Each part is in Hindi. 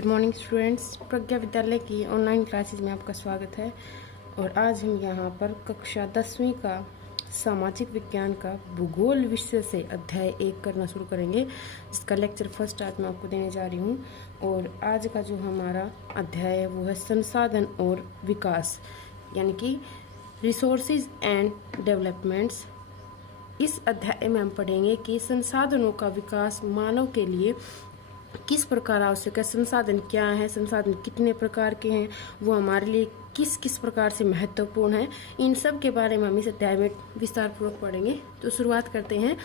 गुड मॉर्निंग स्टूडेंट्स, प्रज्ञा विद्यालय की ऑनलाइन क्लासेस में आपका स्वागत है। और आज हम यहाँ पर कक्षा 10वीं का सामाजिक विज्ञान का भूगोल विषय से अध्याय 1 करना शुरू करेंगे, जिसका लेक्चर फर्स्ट आज मैं आपको देने जा रही हूँ। और आज का जो हमारा अध्याय है वो है संसाधन और विकास, यानी कि रिसोर्सेज एंड डेवलपमेंट्स। इस अध्याय में हम पढ़ेंगे कि संसाधनों का विकास मानव के लिए किस प्रकार आवश्यक है, संसाधन क्या है, संसाधन कितने प्रकार के हैं, वो हमारे लिए किस किस प्रकार से महत्वपूर्ण है, इन सब के बारे में हम इस अध्याय में विस्तार पूर्वक पढ़ेंगे। तो शुरुआत करते हैं।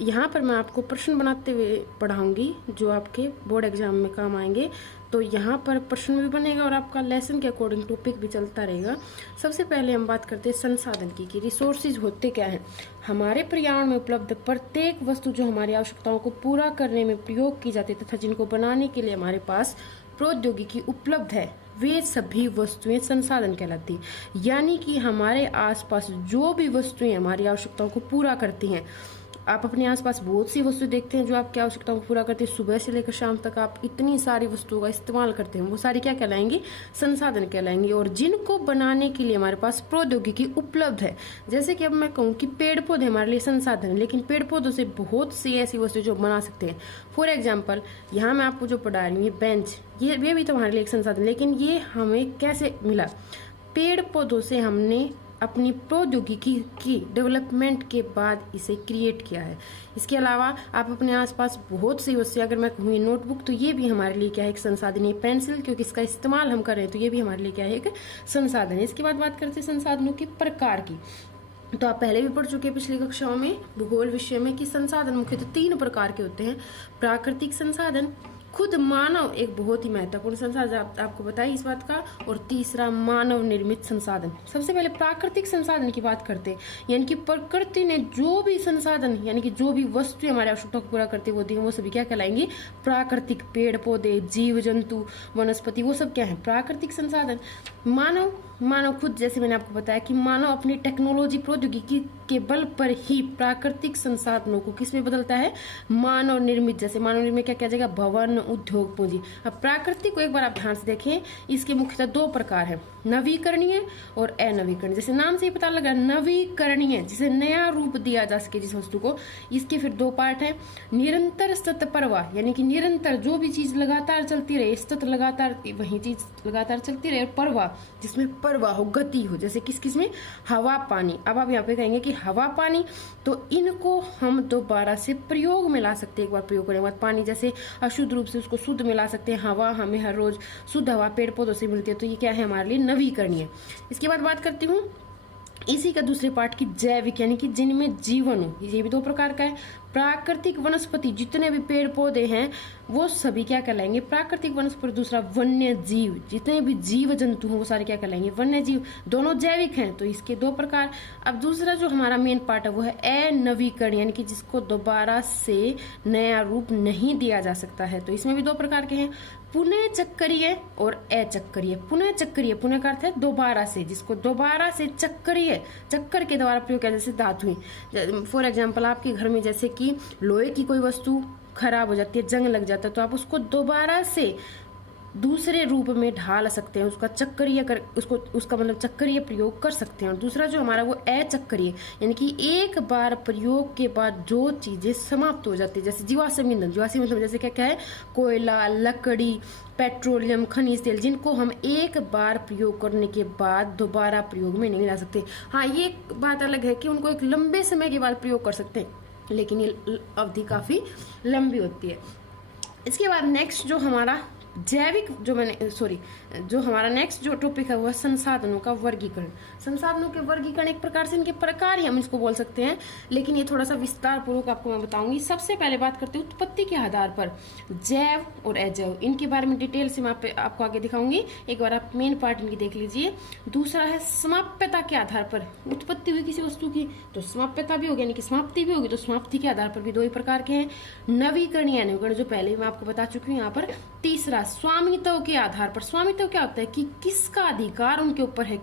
यहाँ पर मैं आपको प्रश्न बनाते हुए पढ़ाऊंगी जो आपके बोर्ड एग्जाम में काम आएंगे। तो यहाँ पर प्रश्न भी बनेगा और आपका लेसन के अकॉर्डिंग टॉपिक भी चलता रहेगा। सबसे पहले हम बात करते हैं संसाधन की कि रिसोर्सेज होते क्या हैं। हमारे पर्यावरण में उपलब्ध प्रत्येक वस्तु जो हमारी आवश्यकताओं को पूरा करने में प्रयोग की जाती है तथा जिनको बनाने के लिए हमारे पास प्रौद्योगिकी उपलब्ध है, वे सभी वस्तुएं संसाधन कहलाती हैं। यानी कि हमारे आसपास जो भी वस्तुएं हमारी आवश्यकताओं को पूरा करती हैं, आप अपने आसपास बहुत सी वस्तु देखते हैं जो आपकी आवश्यकताओं को पूरा करती है। सुबह से लेकर शाम तक आप इतनी सारी वस्तुओं का इस्तेमाल करते हैं, वो सारी क्या कहलाएंगी? संसाधन कहलाएंगे। और जिनको बनाने के लिए हमारे पास प्रौद्योगिकी उपलब्ध है, जैसे कि अब मैं कहूँ कि पेड़ पौधे हमारे लिए संसाधन है, लेकिन पेड़ पौधों से बहुत सी ऐसी वस्तु जो बना सकते हैं। फॉर एग्जाम्पल, यहाँ मैं आपको जो पढ़ा रही हूँ, ये बेंच, ये भी तो हमारे लिए एक संसाधन, लेकिन ये हमें कैसे मिला? पेड़ पौधों से हमने अपनी प्रौद्योगिकी की डेवलपमेंट के बाद इसे क्रिएट किया है। इसके अलावा आप अपने आसपास बहुत सी वस्तुएं, अगर मैं कहूँ नोटबुक, तो ये भी हमारे लिए क्या है? एक संसाधन है। पेंसिल, क्योंकि इसका इस्तेमाल हम कर रहे हैं, तो ये भी हमारे लिए क्या है? एक संसाधन है। इसके बाद बात करते हैं संसाधनों के प्रकार की। तो आप पहले भी पढ़ चुके हैं पिछली कक्षाओं में भूगोल विषय में कि संसाधन मुख्यतः 3 प्रकार के होते हैं। प्राकृतिक संसाधन, खुद मानव एक बहुत ही महत्वपूर्ण संसाधन आपको बताइए इस बात का, और तीसरा मानव निर्मित संसाधन। सबसे पहले प्राकृतिक संसाधन की बात करते हैं, यानी कि प्रकृति ने जो भी संसाधन, यानी कि जो भी वस्तु हमारे आवश्यकता को पूरा करते वो सभी क्या कहलाएंगी? प्राकृतिक। पेड़ पौधे, जीव जंतु, वनस्पति, वो सब क्या है? प्राकृतिक संसाधन। मानव खुद, जैसे मैंने आपको बताया कि मानव अपनी टेक्नोलॉजी प्रौद्योगिकी के बल पर ही प्राकृतिक संसाधनों को किस में बदलता है? मानव निर्मित। जैसे मानव निर्मित क्या जाएगा? भवन, उद्योग, पूंजी। अब प्राकृतिक को एक बार आप ध्यान से देखें, इसके मुख्यतः 2 प्रकार है, नवीकरणीय और अनवीकरणीय। जैसे नाम से ही पता लगा, नवीकरणीय जिसे नया रूप दिया जा सके जिस वस्तु को, इसके फिर 2 पार्ट है। निरंतर सतत प्रवाह, यानी कि निरंतर जो भी चीज लगातार चलती रहे, सतत लगातार वही चीज लगातार चलती रहे। और प्रवाह, जिसमें प्रवाह हो, गति हो, जैसे किस किस में? हवा, पानी। अब आप यहाँ पे कहेंगे कि हवा, पानी, तो इनको हम दोबारा से प्रयोग में ला सकते हैं। एक बार प्रयोग करने के बाद पानी जैसे अशुद्ध रूप से उसको शुद्ध में ला सकते हैं। हवा हमें हर रोज शुद्ध हवा पेड़ पौधों से मिलती है, तो ये क्या है? हमारे लिए नवीकरणीय। इसके बाद बात करती हूँ इसी का दूसरे पार्ट की जैविक, यानी कि जिनमें जीवन हो। ये भी 2 प्रकार का है। प्राकृतिक वनस्पति, जितने भी पेड़ पौधे हैं वो सभी क्या कहलाएंगे? प्राकृतिक वनस्पति। दूसरा वन्य जीव, जितने भी जीव जंतु हैं वो सारे क्या कहलाएंगे? वन्य जीव। दोनों जैविक हैं, तो इसके 2 प्रकार। अब दूसरा जो हमारा मेन पार्ट है वो है अनवीकरण, यानी कि जिसको दोबारा से नया रूप नहीं दिया जा सकता है। तो इसमें भी 2 प्रकार के हैं, पुनः चक्रीय और अचक्रीय। पुनः चक्रीय, पुनः का अर्थ है दोबारा से, जिसको दोबारा से चक्रीय, चक्कर के द्वारा प्रयोग किया, जैसे धातुएं। फॉर एग्जाम्पल, आपके घर में जैसे कि लोहे की कोई वस्तु खराब हो जाती है, जंग लग जाता है, तो आप उसको दोबारा से दूसरे रूप में ढाल सकते हैं, उसका चक्रीय कर, उसका मतलब चक्रीय प्रयोग कर सकते हैं। और दूसरा जो हमारा वो अचक्रीय, यानी कि एक बार प्रयोग के बाद जो चीजें समाप्त हो जाती है, जैसे जीवाश्म ईंधन। जीवाश्म ईंधन जैसे क्या है? कोयला, लकड़ी, पेट्रोलियम, खनिज तेल, जिनको हम एक बार प्रयोग करने के बाद दोबारा प्रयोग में नहीं ला सकते। हाँ, ये बात अलग है कि उनको एक लंबे समय के बाद प्रयोग कर सकते हैं, लेकिन ये अवधि काफी लंबी होती है। इसके बाद नेक्स्ट जो हमारा जैविक, जो हमारा नेक्स्ट जो टॉपिक है वो है संसाधनों का वर्गीकरण। संसाधनों के वर्गीकरण एक प्रकार से इनके प्रकार ही हम इसको बोल सकते हैं, लेकिन ये थोड़ा सा विस्तार पूर्वक आपको मैं बताऊंगी। सबसे पहले बात करते हैं उत्पत्ति के आधार पर जैव और अजैव, इनके बारे में डिटेल से मैं आपको आगे दिखाऊंगी। एक बार आप मेन पार्ट इनकी देख लीजिए। दूसरा है समाप्यता के आधार पर, उत्पत्ति हुई किसी वस्तु की तो समाप्यता भी होगी, यानी कि समाप्ति भी होगी, तो समाप्ति के आधार पर भी 2 ही प्रकार के हैं। नवीकरणीय, अनवीकरण जो पहले मैं आपको बता चुकी हूँ। यहाँ पर तीसरा स्वामित्व के आधार पर। स्वामित्व क्या होता है कि किसका अधिकार उनके ऊपर है,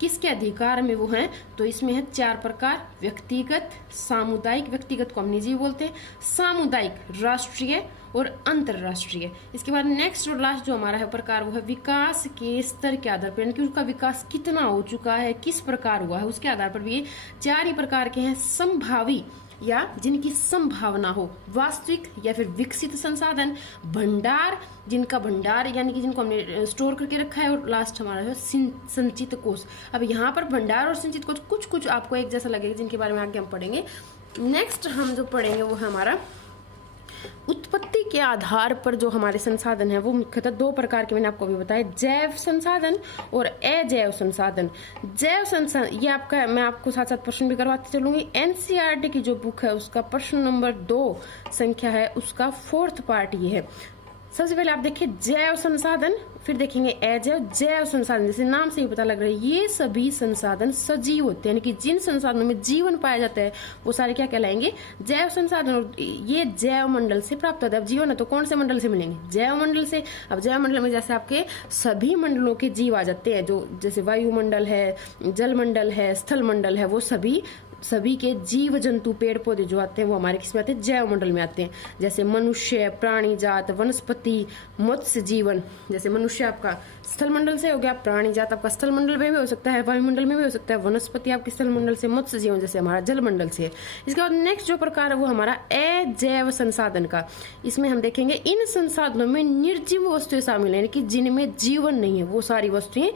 किसके अधिकार में वो हैं। तो इसमें है 4 प्रकार, व्यक्तिगत, सामुदायिक, व्यक्तिगत को हम निजी बोलते हैं, सामुदायिक, राष्ट्रीय और अंतरराष्ट्रीय। इसके बाद नेक्स्ट और लास्ट जो हमारा है प्रकार वो है विकास के स्तर के आधार पर, यानी कि उसका विकास कितना हो चुका है, किस प्रकार हुआ है, उसके आधार पर भी ये 4 ही प्रकार के हैं। संभावी या जिनकी संभावना हो, वास्तविक या फिर विकसित संसाधन, भंडार जिनका भंडार यानी कि जिनको हमने स्टोर करके रखा है, और लास्ट हमारा है संचित कोष। अब यहाँ पर भंडार और संचित कोष कुछ कुछ आपको एक जैसा लगेगा, जिनके बारे में आगे हम पढ़ेंगे। नेक्स्ट हम जो पढ़ेंगे वो है हमारा उत्पत्ति के आधार पर जो हमारे संसाधन है वो मुख्यतः 2 प्रकार के मैंने आपको अभी बताया, जैव संसाधन और अजैव संसाधन। जैव संसाधन ये आपका, मैं आपको साथ साथ प्रश्न भी करवाती चलूंगी। एनसीईआरटी की जो बुक है उसका प्रश्न नंबर 2 संख्या है, उसका 4th पार्ट ये है। सबसे पहले आप देखिए जैव संसाधन, फिर देखेंगे अजैव। जैव संसाधन जैसे नाम से ही पता लग रहा है, ये सभी संसाधन सजीव होते हैं, यानी कि जिन संसाधनों में जीवन पाया जाता है वो सारे क्या कहलाएंगे, जैव संसाधन। और ये जैव मंडल से प्राप्त होता है। अब जीवन है तो कौन से मंडल से मिलेंगे, जैव मंडल से। अब जैव मंडल में जैसे आपके सभी मंडलों के जीव आ जाते हैं, जो जैसे वायुमंडल है, जल मंडल है, स्थल मंडल है, वो सभी के जीव जंतु पेड़ पौधे जो आते हैं वो हमारे किस में आते हैं, जैव मंडल में आते हैं। जैसे मनुष्य, प्राणी जात, वनस्पति, मत्स्य जीवन। जैसे मनुष्य आपका स्थल मंडल से हो गया, प्राणी जात आपका स्थल मंडल में भी हो सकता है, वायुमंडल में भी हो सकता है, वनस्पति आपके स्थल मंडल से, मत्स्य जीवन जैसे हमारा जल मंडल से है। इसके बाद नेक्स्ट जो प्रकार है वो हमारा अजैव संसाधन का। इसमें हम देखेंगे इन संसाधनों में निर्जीव वस्तुएं शामिल है, यानी कि जिनमें जीवन नहीं है, वो सारी वस्तुएं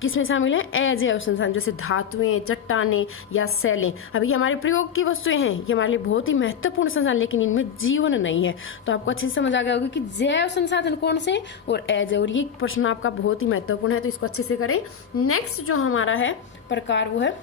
किसमें शामिल है, अजैव संसाधन। जैसे धातुएं, चट्टानें या सेलें। अब ये हमारे प्रयोग की वस्तुएं हैं, ये हमारे लिए बहुत ही महत्वपूर्ण संसाधन, लेकिन इनमें जीवन नहीं है। तो आपको अच्छे से समझ आ गया होगा कि जैव संसाधन कौन से और अजैव। और ये प्रश्न आपका बहुत ही महत्वपूर्ण है, तो इसको अच्छे से करें। नेक्स्ट जो हमारा है प्रकार वो है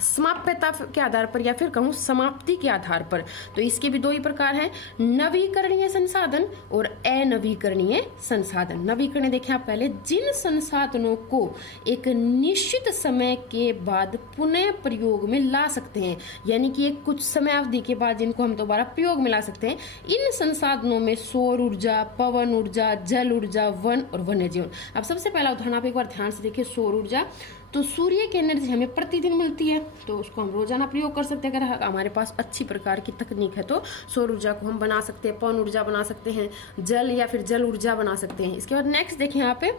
समाप्यता के आधार पर या फिर कहूं समाप्ति के आधार पर। तो इसके भी 2 ही प्रकार हैं, नवीकरणीय संसाधन और अनवीकरणीय संसाधन। नवीकरणीय देखें आप पहले, जिन संसाधनों को एक निश्चित समय के बाद पुनः प्रयोग में ला सकते हैं, यानी कि एक कुछ समय अवधि के बाद जिनको हम दोबारा प्रयोग में ला सकते हैं। इन संसाधनों में सौर ऊर्जा, पवन ऊर्जा, जल ऊर्जा, वन और वन्य जीवन। अब सबसे पहला उदाहरण आप एक बार ध्यान से देखिए, सौर ऊर्जा। तो सूर्य की एनर्जी हमें प्रतिदिन मिलती है, तो उसको हम रोजाना प्रयोग कर सकते हैं। अगर हमारे पास अच्छी प्रकार की तकनीक है तो सौर ऊर्जा को हम बना सकते हैं, पवन ऊर्जा बना सकते हैं, जल या फिर जल ऊर्जा बना सकते हैं। इसके बाद नेक्स्ट देखिए यहाँ पे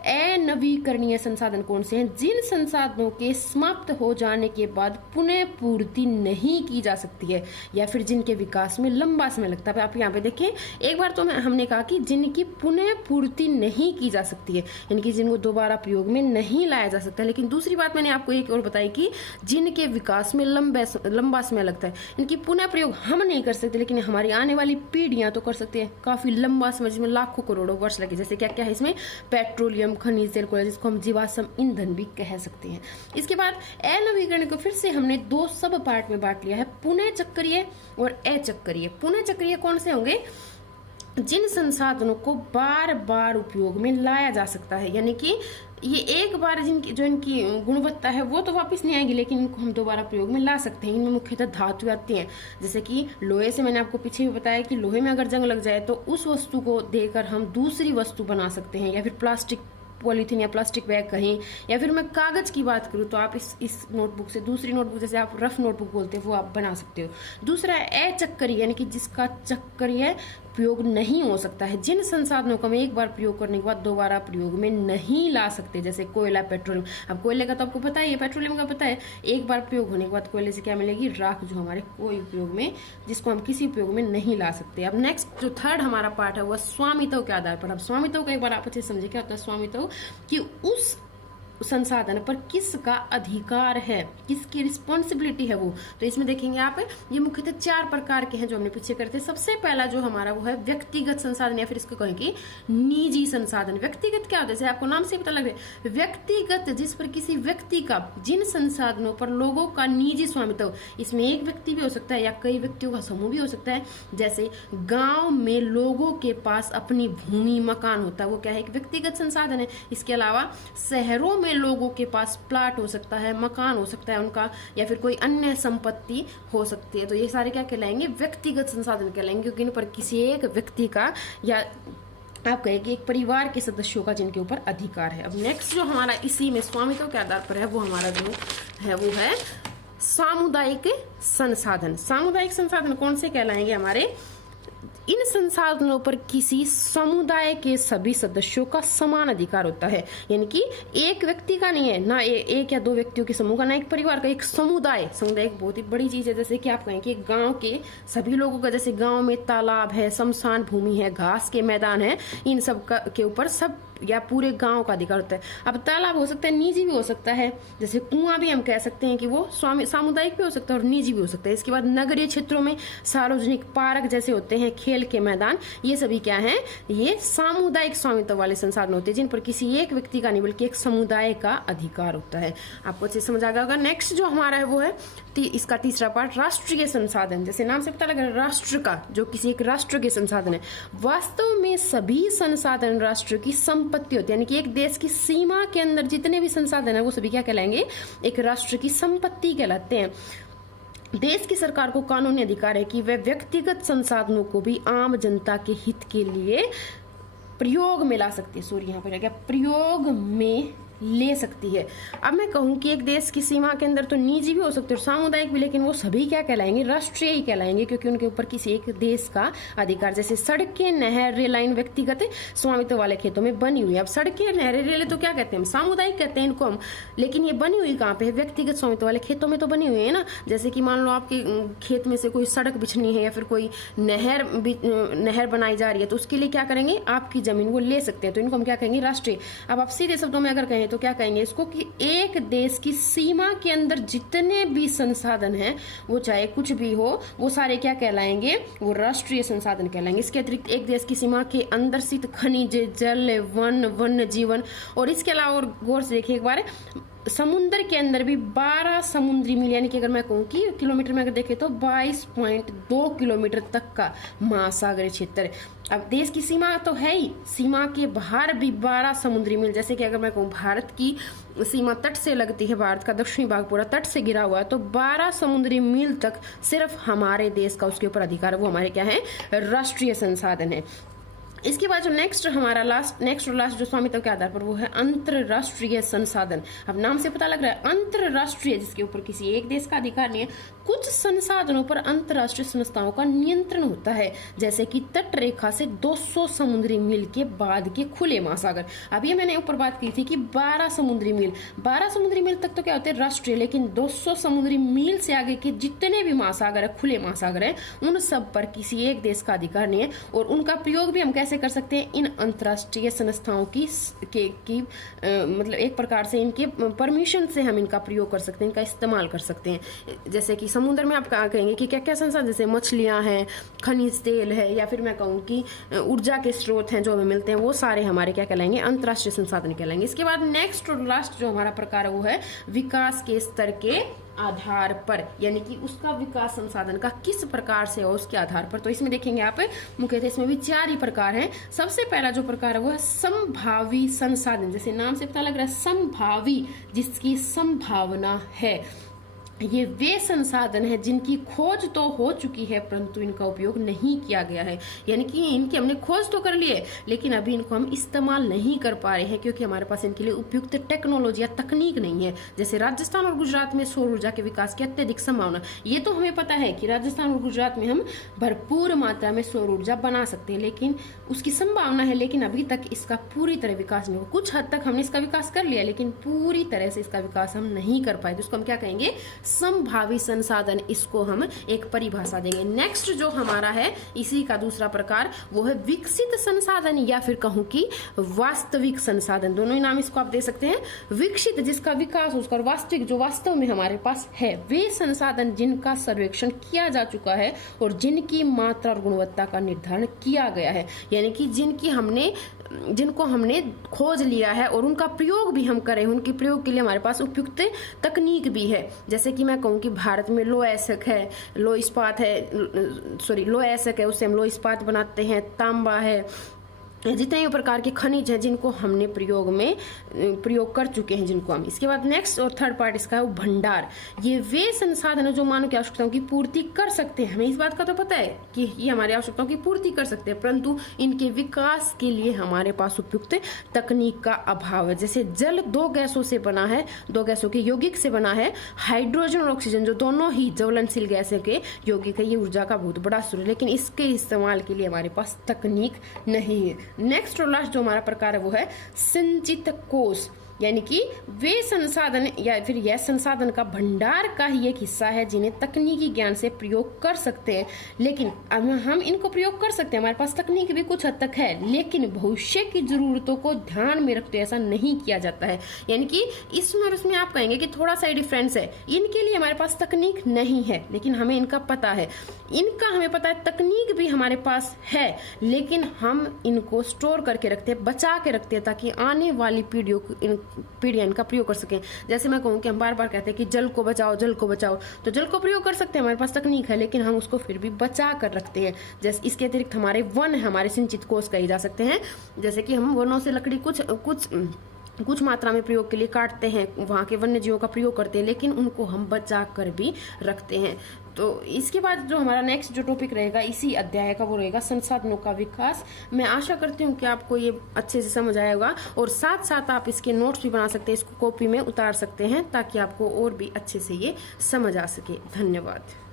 अनवीकरणीय संसाधन कौन से हैं, जिन संसाधनों के समाप्त हो जाने के बाद पुनः पूर्ति नहीं की जा सकती है या फिर जिनके विकास में लंबा समय लगता है। आप यहाँ पे देखिए, एक बार तो हमने कहा कि जिनकी पुनः पूर्ति नहीं की जा सकती है, यानी कि जिनको दोबारा प्रयोग में नहीं लाया जा सकता। लेकिन दूसरी बात मैंने आपको एक और बताई कि जिनके विकास में लंबा समय लगता है, इनकी पुनः प्रयोग हम नहीं कर सकते, लेकिन हमारी आने वाली पीढ़ियां तो कर सकती है, काफी लंबा समय, जिसमें लाखों करोड़ों वर्ष लगे। जैसे क्या क्या है इसमें, पेट्रोलियम, खनिज तेल, कोयला, जिसको हम जीवाश्म ईंधन भी कह सकते हैं। इसके बाद अनवीकरण को फिर से हमने 2 सब पार्ट में बांट लिया है, पुनः चक्रीय और अचक्रीय। पुनः चक्रीय कौन से होंगे, जिन संसाधनों को बार बार उपयोग में लाया जा सकता है, यानी कि ये एक बार इनकी गुणवत्ता है वो तो वापस नहीं आएगी, लेकिन इनको हम दोबारा प्रयोग में ला सकते हैं। इनमें मुख्यतः धातु आती हैं, जैसे कि लोहे से मैंने आपको पीछे भी बताया कि लोहे में अगर जंग लग जाए तो उस वस्तु को देकर हम दूसरी वस्तु बना सकते हैं, या फिर प्लास्टिक, पॉलीथीन या प्लास्टिक बैग कहें, या फिर मैं कागज की बात करूं तो आप इस नोटबुक से दूसरी नोटबुक, जैसे आप रफ नोटबुक बोलते हैं, वो आप बना सकते हो। दूसरा है अचक्रीय, यानी कि जिसका चक्रीय प्रयोग नहीं हो सकता है, जिन संसाधनों का हम एक बार प्रयोग करने के बाद दोबारा प्रयोग में नहीं ला सकते, जैसे कोयला, पेट्रोलियम। अब कोयले का तो आपको पता है, पेट्रोलियम का पता है, एक बार प्रयोग होने के बाद कोयले से क्या मिलेगी, राख, जो हमारे कोई उपयोग में, जिसको हम किसी उपयोग में नहीं ला सकते। अब नेक्स्ट जो 3rd हमारा पार्ट है वह स्वामित्व के आधार पर। अब स्वामित्व का एक बार आप अच्छे से समझे क्या होता है स्वामित्व, कि उस संसाधन पर किसका अधिकार है, किसकी रिस्पॉन्सिबिलिटी है वो। तो इसमें देखेंगे आप, ये मुख्यतः 4 प्रकार के हैं जो हमने पीछे करते हैं। सबसे पहला जो हमारा वो है व्यक्तिगत संसाधन, या फिर इसको कहेंगे निजी संसाधन। व्यक्तिगत क्या होता है, जैसे आपको नाम से पता लग रहा है, व्यक्तिगत जिस पर किसी व्यक्ति का, जिन संसाधनों पर लोगों का निजी स्वामित्व, इसमें एक व्यक्ति भी हो सकता है या कई व्यक्तियों का समूह भी हो सकता है। जैसे गांव में लोगों के पास अपनी भूमि, मकान होता है, वो क्या है, एक व्यक्तिगत संसाधन है। इसके अलावा शहरों में लोगों के पास प्लाट हो सकता है, मकान हो सकता है उनका, या फिर कोई अन्य संपत्ति हो सकती है। तो ये सारे क्या कहलाएंगे, व्यक्तिगत संसाधन कहलाएंगे, क्योंकि इन पर किसी एक व्यक्ति का या आप कहेंगे एक परिवार के सदस्यों का जिनके ऊपर अधिकार है। अब नेक्स्ट जो हमारा इसी में स्वामित्व के आधार पर है वो हमारा जो है वो है सामुदायिक संसाधन। सामुदायिक संसाधन कौन से कहलाएंगे हमारे, इन संसाधनों पर किसी समुदाय के सभी सदस्यों का समान अधिकार होता है। यानी कि एक व्यक्ति का नहीं है ना, एक या दो व्यक्तियों के समूह का, ना एक परिवार का, एक समुदाय। समुदाय एक बहुत ही बड़ी चीज है। जैसे कि आप कहें कि गांव के सभी लोगों का, जैसे गांव में तालाब है, शमशान भूमि है, घास के मैदान है, इन सब के ऊपर सब या पूरे गांव का अधिकार होता है। अब तालाब हो सकता है, निजी भी हो सकता है, जैसे कुआं भी हम कह सकते हैं कि वो सामुदायिक भी हो सकता है और निजी भी हो सकता है। इसके बाद नगरीय क्षेत्रों में सार्वजनिक पार्क जैसे होते हैं, खेल के मैदान, ये सभी क्या हैं, ये सामुदायिक स्वामित्व वाले संसाधन होते हैं जिन पर किसी एक व्यक्ति का नहीं बल्कि एक समुदाय का अधिकार होता है। आपको अच्छे समझ आ गया होगा। नेक्स्ट जो हमारा है वो है इसका तीसरा पार्ट, राष्ट्रीय संसाधन। जैसे नाम से पता लग रहा है राष्ट्र का, जो किसी एक राष्ट्र के संसाधन है। वास्तव में सभी संसाधन राष्ट्र की संपत्ति होती है। यानी कि एक देश की सीमा के अंदर जितने भी संसाधन है वो सभी क्या कहलाएंगे, एक राष्ट्र की संपत्ति कहलाते हैं। देश की सरकार को कानूनी अधिकार है कि वह व्यक्तिगत संसाधनों को भी आम जनता के हित के लिए प्रयोग में ला सकती है। सॉरी, यहाँ पर क्या, प्रयोग में ले सकती है। अब मैं कहूं कि एक देश की सीमा के अंदर तो निजी भी हो सकते हैं और सामुदायिक भी, लेकिन वो सभी क्या कहलाएंगे, राष्ट्रीय ही कहलाएंगे, क्योंकि उनके ऊपर किसी एक देश का अधिकार। जैसे सड़कें, नहर, रेल लाइन व्यक्तिगत स्वामित्व वाले खेतों में बनी हुई है। अब सड़कें, नहरें, रेलें तो क्या कहते हैं, हम सामुदायिक कहते हैं इनको हम, लेकिन ये बनी हुई कहाँ पे है, व्यक्तिगत स्वामित्व वाले खेतों में तो बनी हुई है ना। जैसे कि मान लो आपके खेत में से कोई सड़क बिछनी है या फिर कोई नहर बनाई जा रही है, तो उसके लिए क्या करेंगे, आपकी जमीन वो ले सकते हैं, तो इनको हम क्या कहेंगे, राष्ट्रीय। अब आप सीधे शब्दों में अगर कहें तो क्या कहेंगे इसको, कि एक देश की सीमा के अंदर जितने भी संसाधन हैं, वो चाहे कुछ भी हो, वो सारे क्या कहलाएंगे, वो राष्ट्रीय संसाधन कहलाएंगे। इसके अतिरिक्त एक देश की सीमा के अंदर स्थित खनिज, जल, वन्य जीवन, और इसके अलावा और गौर से देखिए एक बार, समुद्र के अंदर भी 12 समुद्री मील, यानी कि अगर मैं कहूँ कि किलोमीटर में अगर देखें तो 22.2 किलोमीटर तक का महासागरीय क्षेत्र है। अब देश की सीमा तो है ही, सीमा के बाहर भी 12 समुद्री मील, जैसे कि अगर मैं कहूँ भारत की सीमा तट से लगती है, भारत का दक्षिणी भाग पूरा तट से घिरा हुआ है, तो 12 समुद्री मील तक सिर्फ हमारे देश का उसके ऊपर अधिकार है, वो हमारे क्या है, राष्ट्रीय संसाधन है। इसके बाद जो नेक्स्ट और लास्ट जो स्वामित्व के आधार पर, वो है अंतरराष्ट्रीय संसाधन। अब नाम से पता लग रहा है अंतरराष्ट्रीय, जिसके ऊपर किसी एक देश का अधिकार नहीं है। कुछ संसाधनों पर अंतरराष्ट्रीय संस्थाओं का नियंत्रण होता है, जैसे कि तट रेखा से 200 समुद्री मील के बाद के खुले महासागर। अब ये मैंने ऊपर बात की थी कि 12 समुद्री मील तक तो क्या होते हैं, राष्ट्रीय, लेकिन 200 समुद्री मील से आगे के जितने भी महासागर है, खुले महासागर है, उन सब पर किसी एक देश का अधिकार नहीं है, और उनका प्रयोग भी हम कैसे कर सकते हैं, इन अंतरराष्ट्रीय संस्थाओं की मतलब एक प्रकार से इनके परमिशन से हम इनका प्रयोग कर सकते हैं, इनका इस्तेमाल कर सकते हैं। जैसे कि समुद्र में आप कहेंगे कि क्या क्या संसाधन, जैसे मछलियां हैं, खनिज तेल है, या फिर मैं कहूँ कि ऊर्जा के स्रोत हैं जो हमें मिलते हैं, वो सारे हमारे क्या कहलाएंगे, अंतरराष्ट्रीय संसाधन कहलाएंगे। इसके बाद नेक्स्ट और लास्ट जो हमारा प्रकार है वो है विकास के स्तर के आधार पर, यानी कि उसका विकास संसाधन का किस प्रकार से हो उसके आधार पर। तो इसमें देखेंगे आप मुख्यतः इसमें भी 4 ही प्रकार हैं। सबसे पहला जो प्रकार है वो है संभावी संसाधन। जैसे नाम से पता लग रहा है संभावी, जिसकी संभावना है। ये वे संसाधन है जिनकी खोज तो हो चुकी है परंतु इनका उपयोग नहीं किया गया है, यानी कि इनकी हमने खोज तो कर ली है लेकिन अभी इनको हम इस्तेमाल नहीं कर पा रहे हैं क्योंकि हमारे पास इनके लिए उपयुक्त टेक्नोलॉजी या तकनीक नहीं है। जैसे राजस्थान और गुजरात में सौर ऊर्जा के विकास की अत्यधिक संभावना, ये तो हमें पता है कि राजस्थान और गुजरात में हम भरपूर मात्रा में सौर ऊर्जा बना सकते हैं, लेकिन उसकी संभावना है, लेकिन अभी तक इसका पूरी तरह विकास नहीं हुआ। कुछ हद तक हमने इसका विकास कर लिया लेकिन पूरी तरह से इसका विकास हम नहीं कर पाए, तो इसको हम क्या कहेंगे, संभावी संसाधन। इसको हम एक परिभाषा देंगे। नेक्स्ट जो हमारा है इसी का दूसरा प्रकार वो है विकसित संसाधन या फिर कहूं कि वास्तविक संसाधन, दोनों ही नाम इसको आप दे सकते हैं। विकसित जिसका विकास हो उसका, और वास्तविक जो वास्तव में हमारे पास है, वे संसाधन जिनका सर्वेक्षण किया जा चुका है और जिनकी मात्रा और गुणवत्ता का निर्धारण किया गया है, यानी कि जिनको हमने खोज लिया है और उनका प्रयोग भी हम करें, उनके प्रयोग के लिए हमारे पास उपयुक्त तकनीक भी है। जैसे कि मैं कहूँ कि भारत में लो एसक है, लो एसक है, उससे हम लो इस्पात बनाते हैं, तांबा है, जितने भी प्रकार के खनिज हैं जिनको हमने प्रयोग कर चुके हैं जिनको हम। इसके बाद नेक्स्ट और थर्ड पार्ट इसका है वो भंडार। ये वे संसाधन है जो मानव की आवश्यकताओं की पूर्ति कर सकते हैं। हमें इस बात का तो पता है कि ये हमारी आवश्यकताओं की पूर्ति कर सकते हैं, परंतु इनके विकास के लिए हमारे पास उपयुक्त तकनीक का अभाव है। जैसे जल 2 गैसों से बना है, 2 गैसों के यौगिक से बना है। हाइड्रोजन और ऑक्सीजन जो दोनों ही ज्वलनशील गैसों के यौगिक है, ये ऊर्जा का बहुत बड़ा स्रोत है, लेकिन इसके इस्तेमाल के लिए हमारे पास तकनीक नहीं है। नेक्स्ट और लास्ट जो हमारा प्रकार है वो है संचित कोष, यानी कि वे संसाधन या फिर यह संसाधन का भंडार का ही एक हिस्सा है जिन्हें तकनीकी ज्ञान से प्रयोग कर सकते हैं। लेकिन अब हम इनको प्रयोग कर सकते हैं, हमारे पास तकनीक भी कुछ हद तक है, लेकिन भविष्य की जरूरतों को ध्यान में रखते ऐसा नहीं किया जाता है। यानी कि इसमें और उसमें आप कहेंगे कि थोड़ा सा डिफरेंस है। इनके लिए हमारे पास तकनीक नहीं है, लेकिन हमें इनका पता है। इनका हमें पता है, तकनीक भी हमारे पास है, लेकिन हम इनको स्टोर करके रखते हैं, बचा के रखते हैं, ताकि आने वाली पीढ़ियां इनका प्रयोग कर सकें। जैसे मैं कहूँ कि हम बार बार कहते हैं कि जल को बचाओ, जल को बचाओ, तो जल को प्रयोग कर सकते हैं, हमारे पास तकनीक है, लेकिन हम उसको फिर भी बचा कर रखते हैं। जैसे इसके अतिरिक्त हमारे वन है, हमारे सिंचित कोष कहे जा सकते हैं। जैसे कि हम वनों से लकड़ी कुछ मात्रा में प्रयोग के लिए काटते हैं, वहाँ के वन्य जीवों का प्रयोग करते हैं, लेकिन उनको हम बचा कर भी रखते हैं। तो इसके बाद जो हमारा नेक्स्ट जो टॉपिक रहेगा इसी अध्याय का, वो रहेगा संसाधनों का विकास। मैं आशा करती हूँ कि आपको ये अच्छे से समझ आएगा, और साथ साथ आप इसके नोट्स भी बना सकते हैं, इसको कॉपी में उतार सकते हैं, ताकि आपको और भी अच्छे से ये समझ आ सके। धन्यवाद।